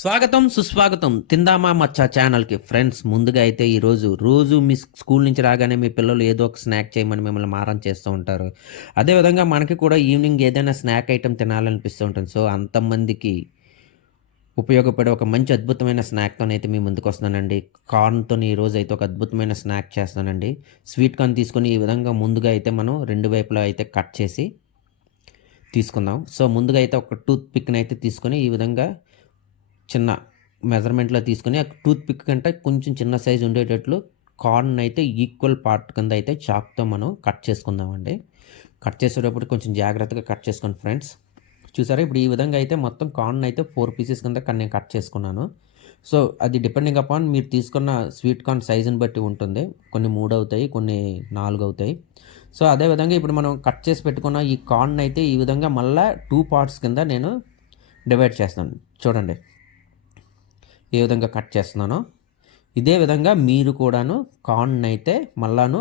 స్వాగతం సుస్వాగతం తిందామా మచ్చా ఛానల్కి ఫ్రెండ్స్. ముందుగా అయితే రోజు మీ స్కూల్ నుంచి రాగానే మీ పిల్లలు ఏదో ఒక స్నాక్ చేయమని మిమ్మల్ని మారం చేస్తూ ఉంటారు. అదేవిధంగా మనకి కూడా ఈవినింగ్ ఏదైనా స్నాక్ ఐటెం తినాలనిపిస్తూ ఉంటుంది. సో అంతమందికి ఉపయోగపడే ఒక మంచి అద్భుతమైన స్నాక్తోనైతే మీ ముందుకు వస్తున్నానండి. కార్న్తో ఈరోజు అయితే ఒక అద్భుతమైన స్నాక్ చేస్తానండి. స్వీట్ కార్న్ తీసుకొని ఈ విధంగా ముందుగా అయితే మనం రెండు వైపులా అయితే కట్ చేసి తీసుకుందాం. సో ముందుగా అయితే ఒక టూత్ పిక్ని అయితే తీసుకొని ఈ విధంగా చిన్న మెజర్మెంట్లో తీసుకొని ఆ టూత్ పిక్ కంటే కొంచెం చిన్న సైజు ఉండేటట్లు కార్న్ అయితే ఈక్వల్ పార్ట్ కింద అయితే చాక్తో మనం కట్ చేసుకుందామండి. కట్ చేసేటప్పుడు కొంచెం జాగ్రత్తగా కట్ చేసుకోండి ఫ్రెండ్స్. చూసారా, ఇప్పుడు ఈ విధంగా అయితే మొత్తం కార్న్ అయితే 4 పీసెస్ కింద నేను కట్ చేసుకున్నాను. సో అది డిపెండింగ్ అపాన్ మీరు తీసుకున్న స్వీట్ కార్న్ సైజుని బట్టి ఉంటుంది. కొన్ని 3 అవుతాయి, కొన్ని 4 అవుతాయి. సో అదేవిధంగా ఇప్పుడు మనం కట్ చేసి పెట్టుకున్న ఈ కార్న్ అయితే ఈ విధంగా మళ్ళీ 2 పార్ట్స్ కింద నేను డివైడ్ చేస్తాను. చూడండి ఏ విధంగా కట్ చేస్తున్నానో ఇదే విధంగా మీరు కూడాను కార్న్ అయితే మళ్ళాను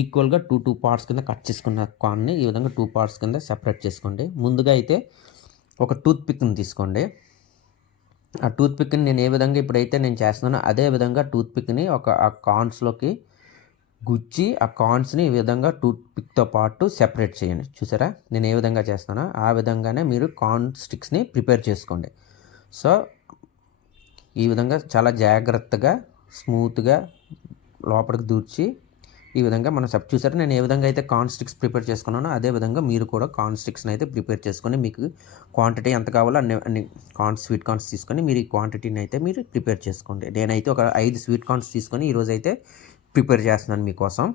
ఈక్వల్గా టూ పార్ట్స్ కింద కట్ చేసుకున్న కార్న్ని ఈ విధంగా 2 పార్ట్స్ కింద సెపరేట్ చేసుకోండి. ముందుగా అయితే ఒక టూత్ పిక్ని తీసుకోండి. ఆ టూత్ పిక్ని నేను ఏ విధంగా ఇప్పుడైతే నేను చేస్తున్నానో అదే విధంగా టూత్ పిక్ని ఆ కార్న్స్లోకి గుచ్చి ఆ కార్న్స్ని ఈ విధంగా టూత్ పిక్తో పాటు సెపరేట్ చేయండి. చూసారా నేను ఏ విధంగా చేస్తానో ఆ విధంగానే మీరు కార్న్ స్టిక్స్ని ప్రిపేర్ చేసుకోండి. సో ఈ విధంగా చాలా జాగ్రత్తగా స్మూత్గా లోపలికి దూర్చి ఈ విధంగా మనం చూసారా నేను ఏ విధంగా అయితే కార్న్ స్టిక్స్ ప్రిపేర్ చేసుకున్నానో అదే విధంగా మీరు కూడా కార్న్ స్టిక్స్ని అయితే ప్రిపేర్ చేసుకొని మీకు క్వాంటిటీ ఎంత కావాలో అన్ని స్వీట్ కార్న్స్ తీసుకొని మీరు ఈ క్వాంటిటీని అయితే మీరు ప్రిపేర్ చేసుకోండి. నేనైతే ఒక 5 స్వీట్ కార్న్స్ తీసుకొని ఈరోజు అయితే ప్రిపేర్ చేస్తున్నాను మీకోసం.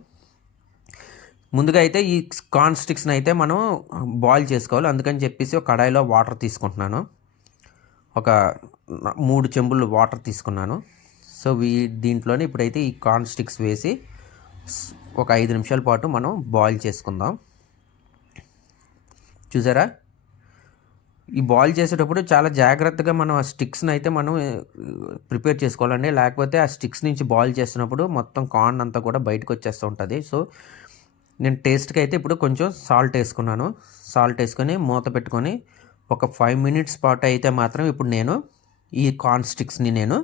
ముందుగా అయితే ఈ కార్న్ స్టిక్స్ని అయితే మనం బాయిల్ చేసుకోవాలి. అందుకని చెప్పేసి ఒక కడాయిలో వాటర్ తీసుకుంటున్నాను. ఒక 3 చెంబులు వాటర్ తీసుకున్నాను. సో దీంట్లోనే ఇప్పుడైతే ఈ కార్న్ స్టిక్స్ వేసి ఒక 5 నిమిషాల పాటు మనం బాయిల్ చేసుకుందాం. చూసారా ఈ బాయిల్ చేసేటప్పుడు చాలా జాగ్రత్తగా మనం ఆ స్టిక్స్ని అయితే మనం ప్రిపేర్ చేసుకోవాలండి. లేకపోతే ఆ స్టిక్స్ నుంచి బాయిల్ చేస్తున్నప్పుడు మొత్తం కార్న్ అంతా కూడా బయటకు వచ్చేస్తూ ఉంటుంది. సో నేను టేస్ట్కి అయితే ఇప్పుడు కొంచెం సాల్ట్ వేసుకున్నాను. సాల్ట్ వేసుకొని మూత పెట్టుకొని ఒక 5 మినిట్స్ పాటు అయితే మాత్రం ఇప్పుడు నేను ఈ కార్న్ స్టిక్స్ని నేను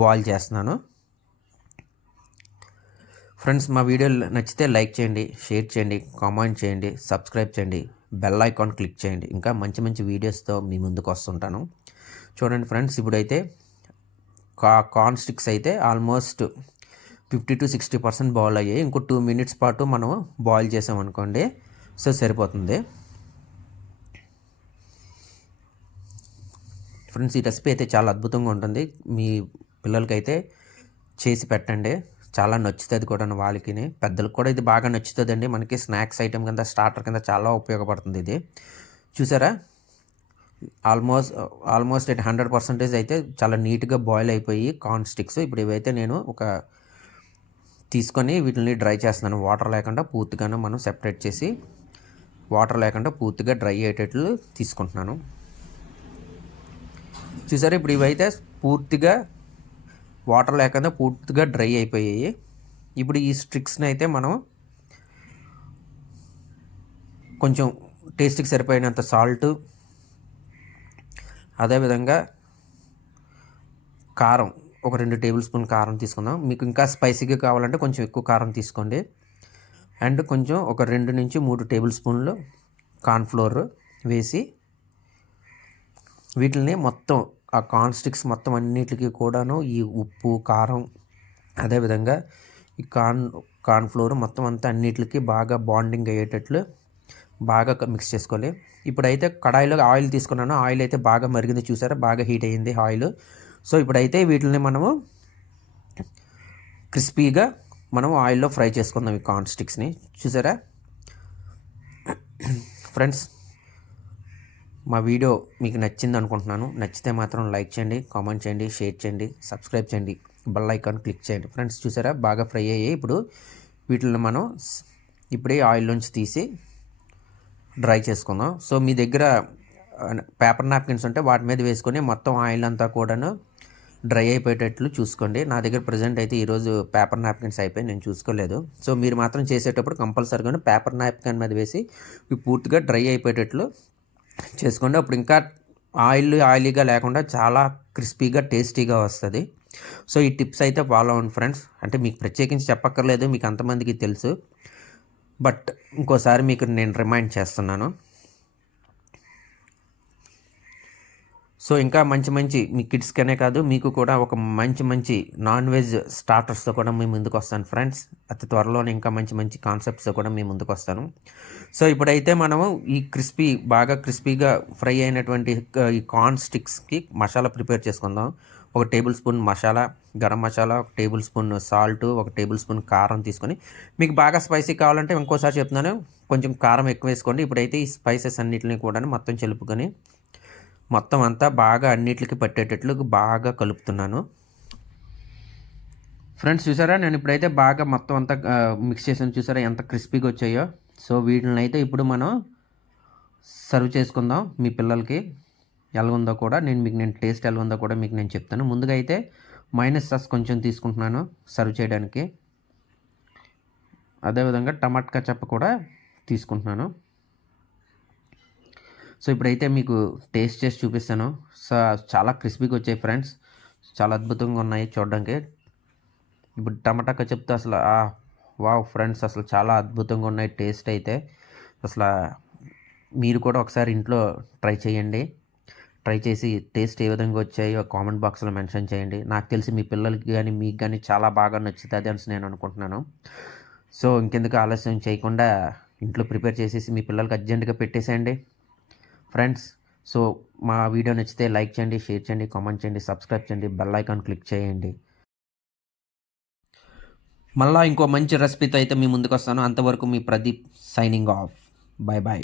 బాయిల్ చేస్తున్నాను. ఫ్రెండ్స్ మా వీడియో నచ్చితే లైక్ చేయండి, షేర్ చేయండి, కామెంట్ చేయండి, సబ్స్క్రైబ్ చేయండి, బెల్ ఐకాన్ క్లిక్ చేయండి. ఇంకా మంచి మంచి వీడియోస్తో మీ ముందుకు వస్తుంటాను. చూడండి ఫ్రెండ్స్, ఇప్పుడైతే కార్న్ స్టిక్స్ అయితే ఆల్మోస్ట్ 50 to 60% బాయిల్ అయ్యాయి. ఇంకో 2 మినిట్స్ పాటు మనం బాయిల్ చేసామనుకోండి, సో సరిపోతుంది. ఫ్రెండ్స్ ఈ రెసిపీ అయితే చాలా అద్భుతంగా ఉంటుంది. మీ పిల్లలకైతే చేసి పెట్టండి, చాలా నచ్చుతుంది కూడా వాళ్ళకి. పెద్దలకు కూడా ఇది బాగా నచ్చుతుందండి. మనకి స్నాక్స్ ఐటెం కింద స్టార్టర్ కింద చాలా ఉపయోగపడుతుంది ఇది. చూసారా ఆల్మోస్ట్ 100% అయితే చాలా నీట్గా బాయిల్ అయిపోయి కార్న్ స్టిక్స్. ఇప్పుడు ఇవైతే నేను ఒక తీసుకొని వీటిని డ్రై చేస్తున్నాను. వాటర్ లేకుండా పూర్తిగానే మనం సెపరేట్ చేసి వాటర్ లేకుండా పూర్తిగా డ్రై అయ్యేటట్లు తీసుకుంటున్నాను. చూసారా ఇప్పుడు ఇవైతే పూర్తిగా వాటర్ లేకుండా పూర్తిగా డ్రై అయిపోయాయి. ఇప్పుడు ఈ స్టిక్స్ని అయితే మనం కొంచెం టేస్ట్కి సరిపోయినంత సాల్ట్, అదేవిధంగా కారం ఒక 2 టేబుల్ స్పూన్ కారం తీసుకుందాం. మీకు ఇంకా స్పైసీగా కావాలంటే కొంచెం ఎక్కువ కారం తీసుకోండి. అండ్ కొంచెం ఒక 2 నుంచి 3 టేబుల్ స్పూన్లు కార్న్ఫ్లోర్ వేసి వీటిని మొత్తం ఆ కార్న్ స్టిక్స్ మొత్తం అన్నిటికీ కూడాను ఈ ఉప్పు, కారం, అదేవిధంగా ఈ కార్న్ఫ్లోర్ మొత్తం అంతా అన్నిటికీ బాగా బాండింగ్ అయ్యేటట్లు బాగా మిక్స్ చేసుకోవాలి. ఇప్పుడైతే కడాయిలో ఆయిల్ తీసుకున్నాను. ఆయిల్ అయితే బాగా మరిగింది. చూసారా బాగా హీట్ అయ్యింది ఆయిల్. సో ఇప్పుడైతే వీటిని మనము క్రిస్పీగా మనం ఆయిల్లో ఫ్రై చేసుకుందాం ఈ కార్న్ స్టిక్స్ని. చూసారా ఫ్రెండ్స్, మా వీడియో మీకు నచ్చింది అనుకుంటున్నాను. నచ్చితే మాత్రం లైక్ చేయండి, కామెంట్ చేయండి, షేర్ చేయండి, సబ్స్క్రైబ్ చేయండి, బెల్ ఐకాన్ క్లిక్ చేయండి. ఫ్రెండ్స్ చూసారా బాగా ఫ్రై అయ్యాయి. ఇప్పుడు వీటిని మనం ఇప్పుడే ఆయిల్లోంచి తీసి డ్రై చేసుకుందాం. సో మీ దగ్గర పేపర్ నాప్కిన్స్ ఉంటే వాటి మీద వేసుకొని మొత్తం ఆయిల్ అంతా కూడాను డ్రై అయిపోయేటట్లు చూసుకోండి. నా దగ్గర ప్రజెంట్ అయితే ఈరోజు పేపర్ నాప్కిన్స్ అయిపోయి నేను చూసుకోలేదు. సో మీరు మాత్రం చేసేటప్పుడు కంపల్సరీగా పేపర్ నాప్కిన్ మీద వేసి పూర్తిగా డ్రై అయిపోయేటట్లు చేసుకోండి. అప్పుడు ఇంకా ఆయిలీగా లేకుండా చాలా క్రిస్పీగా, టేస్టీగా వస్తది. సో, ఈ టిప్స్ అయితే ఫాలో అవ్వండి ఫ్రెండ్స్. అంటే మీకు ప్రత్యేకించి చెప్పక్కర్లేదు. మీకు అంతమందికి తెలుసు. బట్ ఇంకోసారి మీకు నేను రిమైండ్ చేస్తున్నాను. సో, ఇంకా మంచి మంచి మీ కిడ్స్‌కనే కాదు మీకు కూడా ఒక మంచి మంచి నాన్ వెజ్ స్టార్టర్స్‌తో కూడా మీ ముందుకొస్తాను ఫ్రెండ్స్. అతి త్వరలోనే ఇంకా మంచి మంచి కాన్సెప్ట్స్‌తో కూడా మీ ముందుకొస్తాను. సో, ఇప్పుడైతే మనము ఈ బాగా క్రిస్పీగా ఫ్రై అయినటువంటి ఈ కార్న్ స్టిక్స్‌కి మసాలా ప్రిపేర్ చేసుకుందాం. ఒక టేబుల్ స్పూన్ మసాలా, గరం మసాలా, ఒక టేబుల్ స్పూన్ సాల్టు, ఒక టేబుల్ స్పూన్ కారం తీసుకొని, మీకు బాగా స్పైసీ కావాలంటే ఇంకోసారి చెప్తున్నాను, కొంచెం కారం ఎక్కువేసుకోండి. ఇప్పుడైతే ఈ స్పైసెస్ అన్నిటిని కూడాను మొత్తం కలుపుకొని మొత్తం అంతా బాగా అన్నిట్లికి పట్టేటట్లు బాగా కలుపుతున్నాను. ఫ్రెండ్స్ చూసారా, నేను ఇప్పుడైతే బాగా మొత్తం అంతా మిక్స్ చేసాను. చూసారా ఎంత క్రిస్పీగా వచ్చాయో. సో, వీటినైతే ఇప్పుడు మనం సర్వ్ చేసుకుందాం మీ పిల్లలకి. ఎలాగుందో కూడా నేను టేస్ట్ ఎలా ఉందో కూడా మీకు నేను చెప్తాను. ముందుగా అయితే మైనస్ సాస్ కొంచెం తీసుకుంటున్నాను సర్వ్ చేయడానికి. అదేవిధంగా టమాటా కచప్ కూడా తీసుకుంటున్నాను. సో, ఇప్పుడైతే మీకు టేస్ట్ చేసి చూపిస్తాను. చాలా క్రిస్పీగా వచ్చాయి ఫ్రెండ్స్. చాలా అద్భుతంగా ఉన్నాయి చూడడానికి. ఇప్పుడు టమాటా కచప్‌తో వావ్ ఫ్రెండ్స్, అసలు చాలా అద్భుతంగా ఉన్నాయి టేస్ట్ అయితే. అసలా మీరు కూడా ఒకసారి ఇంట్లో ట్రై చేయండి. ట్రై చేసి టేస్ట్ ఏ విధంగా వచ్చాయో కామెంట్ బాక్స్‌లో మెన్షన్ చేయండి. నాకు తెలిసి మీ పిల్లలకి గానీ, మీకు గానీ చాలా బాగా నచ్చుతది అనేసి నేను అనుకుంటున్నాను. సో, ఇంకెందుకు ఆలస్యం చేయకుండా ఇంట్లో ప్రిపేర్ చేసేసి మీ పిల్లలకి అర్జెంట్‌గా పెట్టేసేయండి ఫ్రెండ్స్. సో, మా వీడియో నచ్చితే లైక్ చేయండి, షేర్ చేయండి, కామెంట్ చేయండి, సబ్స్క్రైబ్ చేయండి, బెల్ ఐకాన్ క్లిక్ చేయండి. మళ్ళా ఇంకో మంచి రెసిపీతో అయితే మీ ముందుకొస్తాను. అంతవరకు మీ ప్రదీప్ సైనింగ్ ఆఫ్. బై.